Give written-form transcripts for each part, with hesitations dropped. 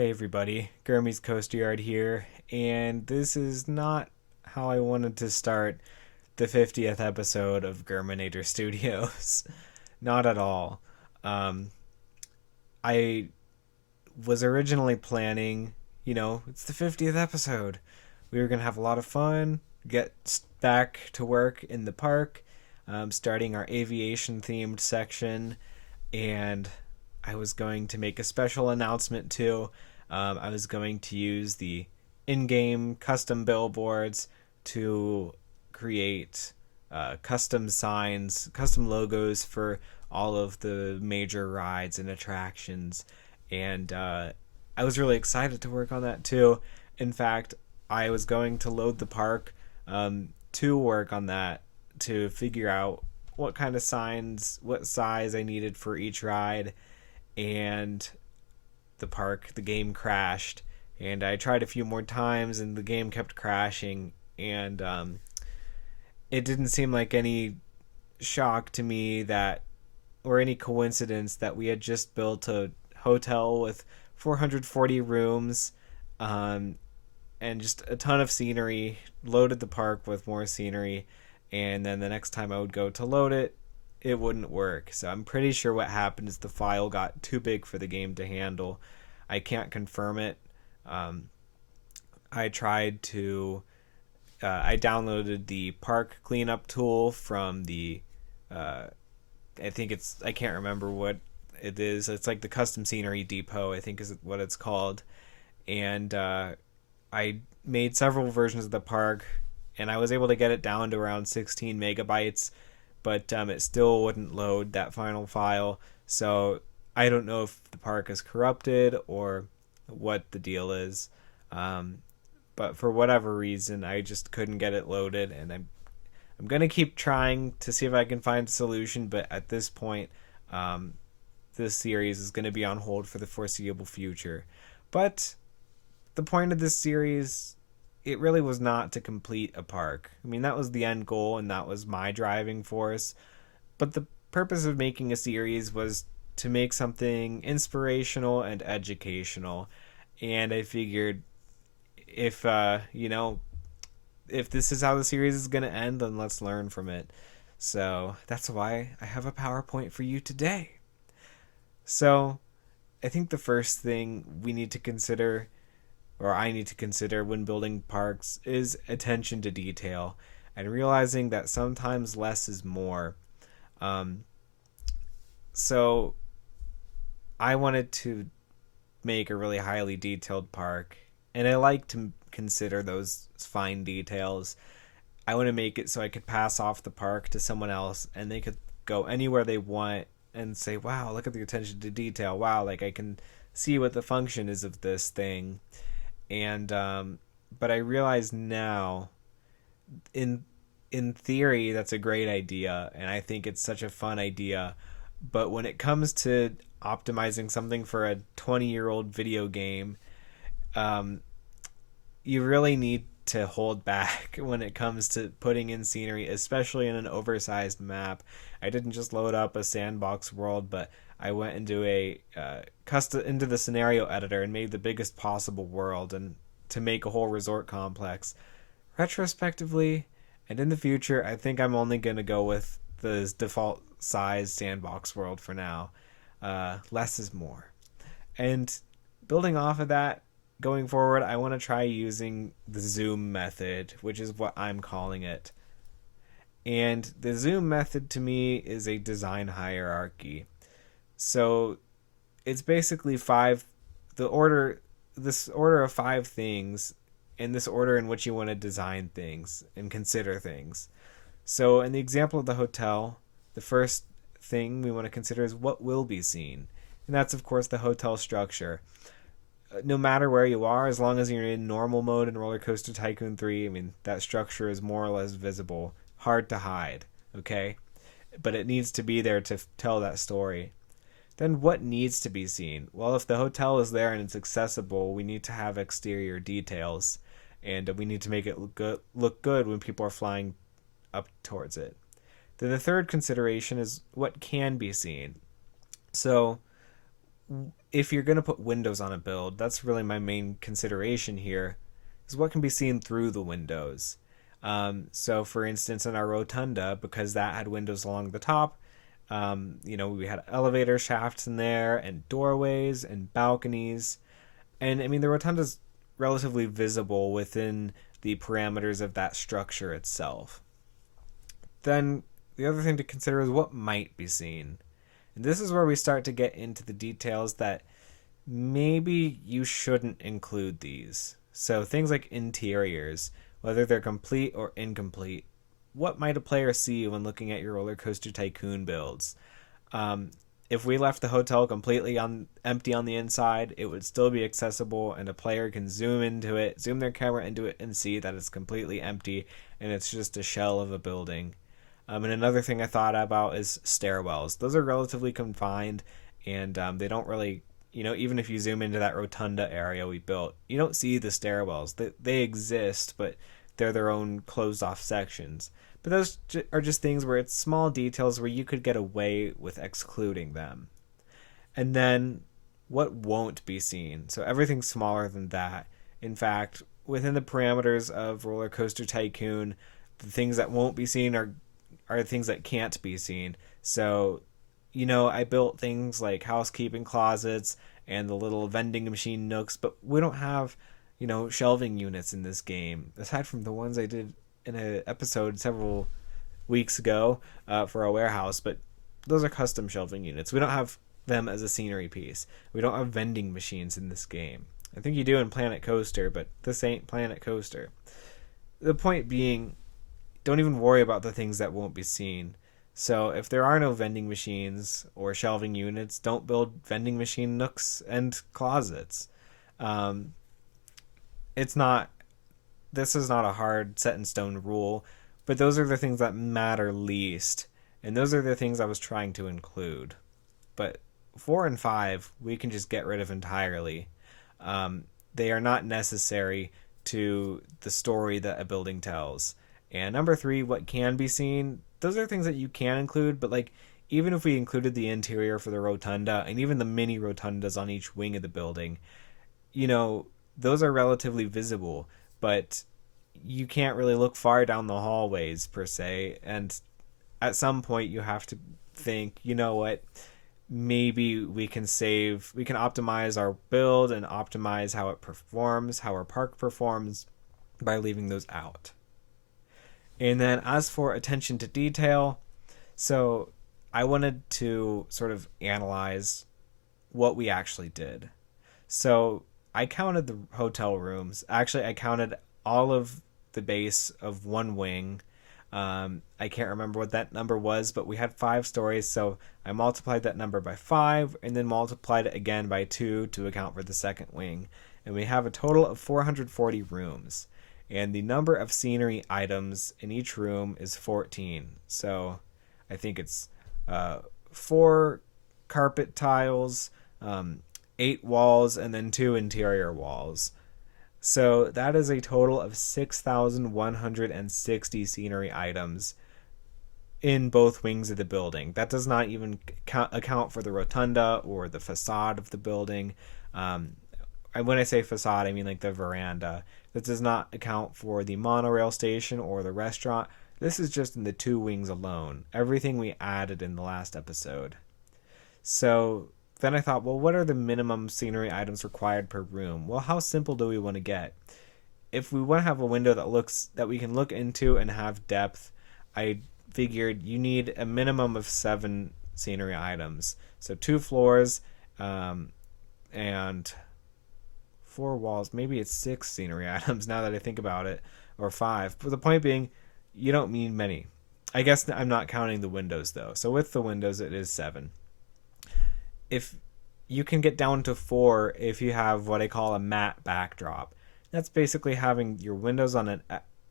Hey everybody, Gurmy's Coaster Yard here, and this is not how I wanted to start the 50th episode of Germanator Studios. Not at all. Um, I was originally planning, it's the 50th episode. We were going to have a lot of fun, get back to work in the park, starting our aviation themed section, and I was going to make a special announcement too. I was going to use the in game custom billboards to create custom signs, custom logos for all of the major rides and attractions. And I was really excited to work on that too. In fact, I was going to load the park to work on that to figure out what kind of signs, what size I needed for each ride. And the game crashed. And I tried a few more times and the game kept crashing. And it didn't seem like any shock to me that, or any coincidence that we had just built a hotel with 440 rooms, um, and just a ton of scenery, loaded the park with more scenery, and then the next time I would go to load it, it wouldn't work. So I'm pretty sure what happened is the file got too big for the game to handle. I can't confirm it. Um, I tried to. I downloaded the park cleanup tool from the. I think it's. I can't remember what it is. It's like the custom scenery depot, I think is what it's called. And I made several versions of the park, and I was able to get it down to around 16 megabytes, but it still wouldn't load that final file. So I don't know if the park is corrupted or what the deal is. Um, but for whatever reason, I just couldn't get it loaded, and I'm gonna keep trying to see if I can find a solution. But at this point, um, this series is gonna be on hold for the foreseeable future. But the point of this series, it really was not to complete a park. I mean, that was the end goal, and that was my driving force. But the purpose of making a series was to make something inspirational and educational. And I figured if if this is how the series is going to end, then let's learn from it. So that's why I have a PowerPoint for you today. So I think the first thing we need to consider, or I need to consider when building parks, is attention to detail and realizing that sometimes less is more. Um, so I wanted to make a really highly detailed park, and I like to consider those fine details. I want to make it so I could pass off the park to someone else and they could go anywhere they want and say, wow, look at the attention to detail. Wow, like I can see what the function is of this thing. And but I realize now, in theory, that's a great idea, and I think it's such a fun idea. But when it comes to optimizing something for a 20-year-old video game, um, you really need to hold back when it comes to putting in scenery, especially in an oversized map. I didn't just load up a sandbox world, but I went into a custom into the scenario editor and made the biggest possible world, and to make a whole resort complex. Retrospectively, and in the future, I think I'm only gonna go with the default size sandbox world for now. Less is more. And building off of that, going forward, I want to try using the zoom method, which is what I'm calling it. And the zoom method to me is a design hierarchy. So it's basically this order of five things, in this order in which you want to design things and consider things. So in the example of the hotel, the first thing we want to consider is what will be seen. And that's, of course, the hotel structure. No matter where you are, as long as you're in normal mode in RollerCoaster Tycoon 3, I mean, that structure is more or less visible. Hard to hide, okay? But it needs to be there to tell that story. Then what needs to be seen? Well, if the hotel is there and it's accessible, we need to have exterior details. And we need to make it look good when people are flying up towards it. Then the third consideration is what can be seen. So if you're going to put windows on a build, that's really my main consideration here, is what can be seen through the windows. So, for instance, in our rotunda, because that had windows along the top, we had elevator shafts in there, and doorways, and balconies. And I mean, the rotunda's relatively visible within the parameters of that structure itself. Then, the other thing to consider is what might be seen. And this is where we start to get into the details that maybe you shouldn't include these. So things like interiors, whether they're complete or incomplete. What might a player see when looking at your RollerCoaster Tycoon builds? If we left the hotel completely empty on the inside, it would still be accessible, and a player can zoom their camera into it, and see that it's completely empty and it's just a shell of a building. And another thing I thought about is stairwells. Those are relatively confined, and they don't really, even if you zoom into that rotunda area we built, you don't see the stairwells. They exist, but they're their own closed off sections. But those are just things where it's small details where you could get away with excluding them. And then what won't be seen. So everything's smaller than that. In fact, within the parameters of RollerCoaster Tycoon, the things that won't be seen are things that can't be seen. So, I built things like housekeeping closets and the little vending machine nooks, but we don't have, shelving units in this game, aside from the ones I did in an episode several weeks ago for a warehouse, but those are custom shelving units. We don't have them as a scenery piece. We don't have vending machines in this game. I think you do in Planet Coaster, but this ain't Planet Coaster. The point being, don't even worry about the things that won't be seen. So if there are no vending machines or shelving units, don't build vending machine nooks and closets. This is not a hard set in stone rule, but those are the things that matter least. And those are the things I was trying to include. But 4 and 5, we can just get rid of entirely. They are not necessary to the story that a building tells. And number 3, what can be seen, those are things that you can include, but even if we included the interior for the rotunda and even the mini rotundas on each wing of the building, those are relatively visible, but you can't really look far down the hallways per se. And at some point you have to think, what, maybe we can optimize our build and optimize how it performs, how our park performs, by leaving those out. And then as for attention to detail, so I wanted to sort of analyze what we actually did. So I counted the hotel rooms. Actually, I counted all of the base of one wing. I can't remember what that number was, but we had 5 stories, so I multiplied that number by 5 and then multiplied it again by 2 to account for the second wing. And we have a total of 440 rooms. And the number of scenery items in each room is 14. So I think it's 4 carpet tiles, 8 walls, and then 2 interior walls. So that is a total of 6,160 scenery items in both wings of the building. That does not even account for the rotunda or the facade of the building. When I say facade, I mean like the veranda. That does not account for the monorail station or the restaurant. This is just in the 2 wings alone. Everything we added in the last episode. So then I thought, well, what are the minimum scenery items required per room? Well, how simple do we want to get? If we want to have a window that we can look into and have depth, I figured you need a minimum of 7 scenery items. So 2 floors, and 4 walls. Maybe it's 6 scenery items now that I think about it, or 5. But the point being, you don't need many. I guess I'm not counting the windows though. So with the windows, it is 7. If you can get down to 4 if you have what I call a matte backdrop. That's basically having your windows on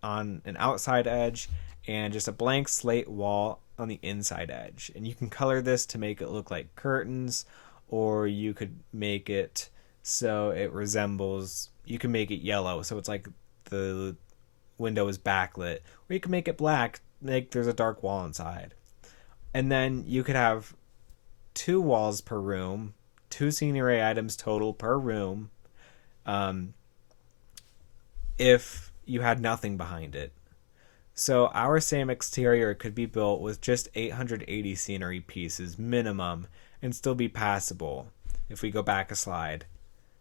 an outside edge and just a blank slate wall on the inside edge. And you can color this to make it look like curtains, or you could make it so it resembles, you can make it yellow so it's like the window is backlit, or you can make it black, like there's a dark wall inside. And then you could have 2 walls per room, 2 scenery items total per room, um, if you had nothing behind it. So our same exterior could be built with just 880 scenery pieces minimum and still be passable if we go back a slide,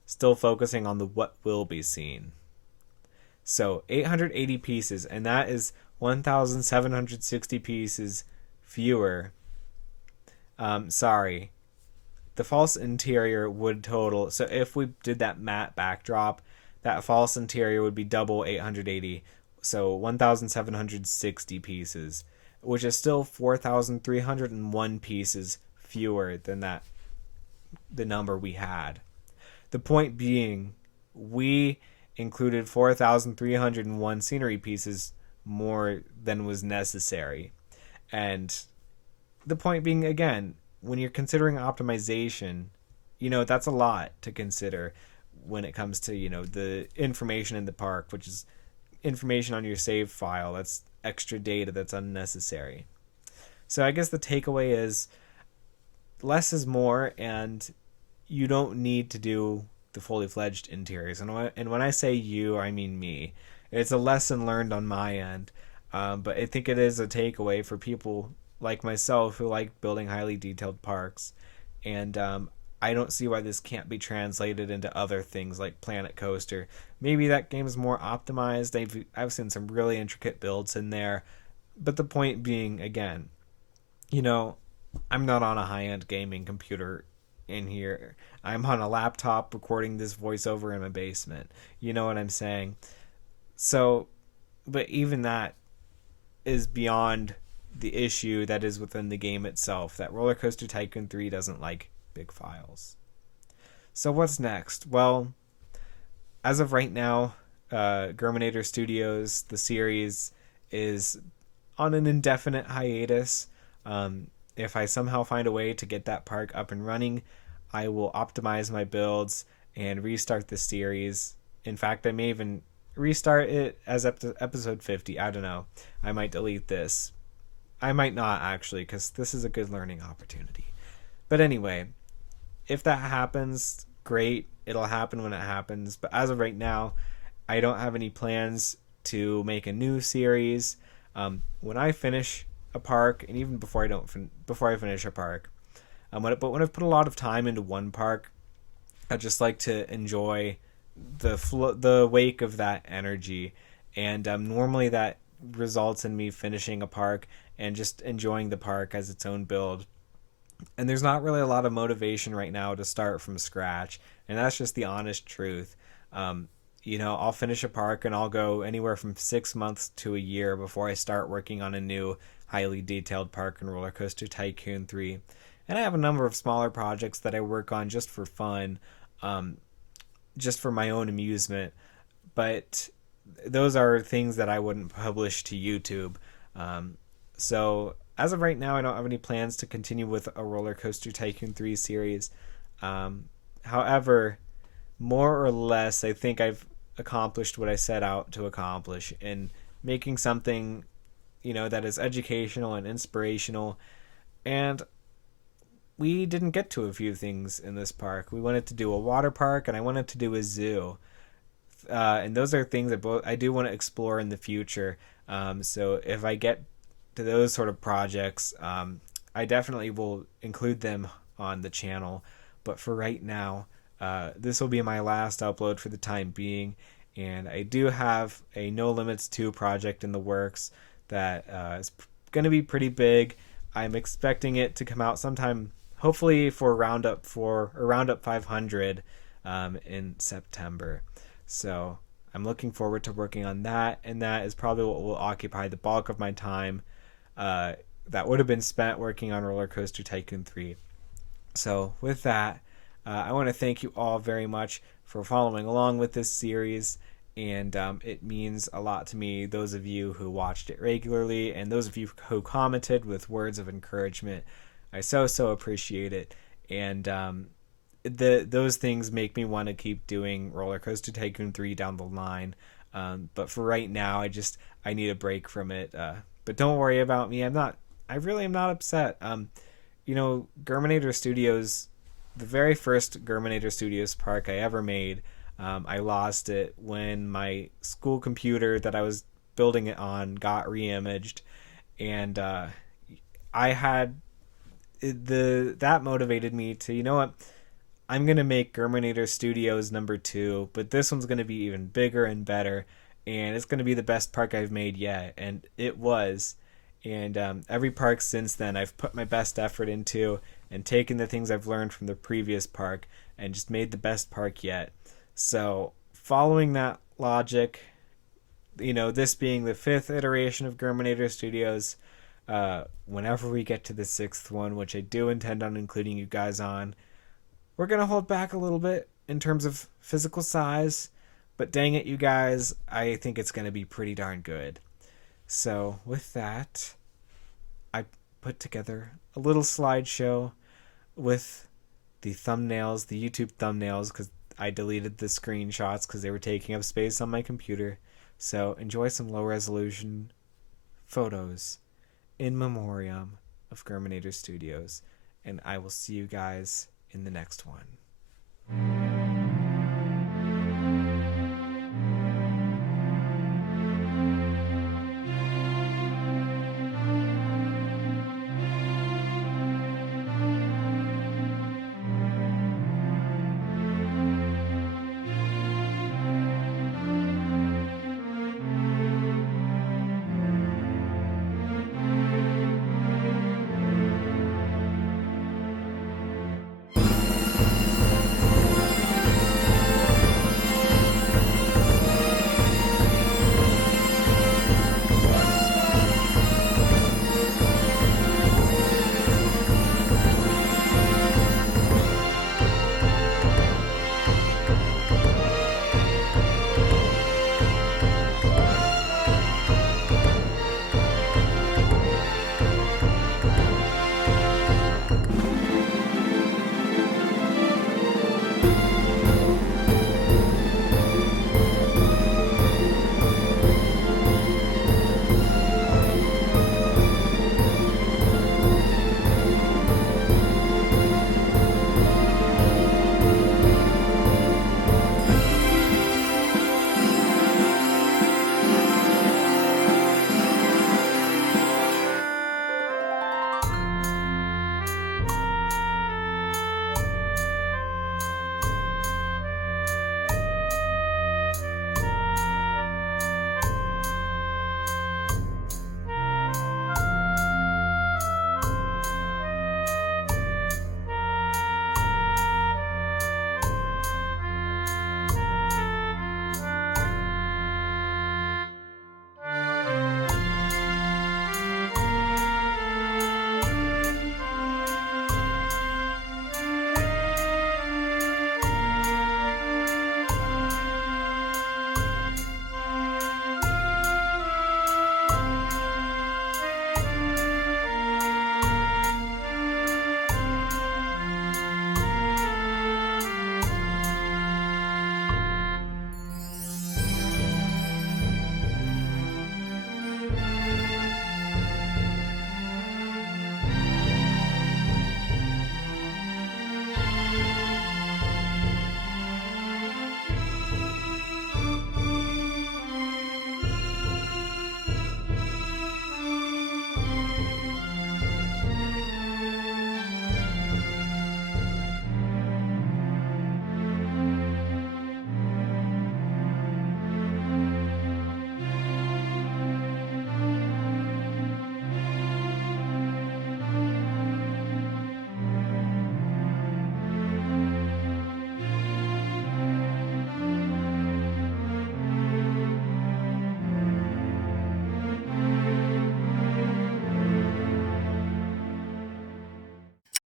still focusing on the what will be seen. So 880 pieces, and that is 1,760 pieces fewer. Sorry. The false interior would total, so if we did that matte backdrop, that false interior would be double 880, so 1,760 pieces, which is still 4,301 pieces fewer than the number we had. The point being, we included 4,301 scenery pieces more than was necessary. And the point being, again, when you're considering optimization, that's a lot to consider when it comes to, the information in the park, which is information on your save file. That's extra data that's unnecessary. So I guess the takeaway is less is more, and you don't need to do the fully fledged interiors. And when I say you, I mean me. It's a lesson learned on my end, but I think it is a takeaway for people like myself who like building highly detailed parks. And I don't see why this can't be translated into other things like Planet Coaster. Maybe that game is more optimized. I've seen some really intricate builds in there. But the point being, again, I'm not on a high-end gaming computer in here. I'm on a laptop recording this voiceover in my basement. You know what I'm saying? So, but even that is beyond the issue that is within the game itself, that RollerCoaster Tycoon 3 doesn't like big files. So what's next? Well, as of right now, Germanator Studios, the series, is on an indefinite hiatus. If I somehow find a way to get that park up and running, I will optimize my builds and restart the series. In fact, I may even restart it as episode 50. I don't know. I might delete this. I might not, actually, because this is a good learning opportunity. But anyway, if that happens, great. It'll happen when it happens. But as of right now, I don't have any plans to make a new series. When I finish a park, and even before I finish a park, when I've put a lot of time into one park, I just like to enjoy the wake of that energy. And normally that results in me finishing a park and just enjoying the park as its own build. And there's not really a lot of motivation right now to start from scratch, and that's just the honest truth. I'll finish a park and I'll go anywhere from 6 months to a year before I start working on a new highly detailed park in RollerCoaster Tycoon 3. And I have a number of smaller projects that I work on just for fun, just for my own amusement. But those are things that I wouldn't publish to YouTube. So as of right now, I don't have any plans to continue with a RollerCoaster Tycoon 3 series. However, more or less, I think I've accomplished what I set out to accomplish in making something, that is educational and inspirational. And we didn't get to a few things in this park. We wanted to do a water park, and I wanted to do a zoo. And those are things that I do want to explore in the future. So if I get to those sort of projects, I definitely will include them on the channel. But for right now, this will be my last upload for the time being. And I do have a No Limits 2 project in the works that is going to be pretty big. I'm expecting it to come out sometime, hopefully for Roundup 500 in September. So I'm looking forward to working on that, and that is probably what will occupy the bulk of my time that would have been spent working on RollerCoaster Tycoon 3. So with that, I want to thank you all very much for following along with this series, and it means a lot to me, those of you who watched it regularly and those of you who commented with words of encouragement. I so appreciate it, and those things make me want to keep doing RollerCoaster Tycoon 3 down the line. But for right now, I need a break from it. But don't worry about me. I really am not upset. Germanator Studios the very first Germanator Studios park I ever made. I lost it when my school computer that I was building it on got reimaged, and I had that motivated me to, you know what, I'm gonna make Germanator Studios number 2, but this one's gonna be even bigger and better, and it's gonna be the best park I've made yet, and it was. And every park since then, I've put my best effort into and taken the things I've learned from the previous park and just made the best park yet. So, following that logic, this being the 5th iteration of Germanator Studios, whenever we get to the 6th one, which I do intend on including you guys on, we're going to hold back a little bit in terms of physical size, but dang it, you guys, I think it's going to be pretty darn good. So, with that, I put together a little slideshow with the thumbnails, the YouTube thumbnails, because I deleted the screenshots because they were taking up space on my computer. So, enjoy some low resolution photos in memoriam of Germanator Studios, and I will see you guys in the next one.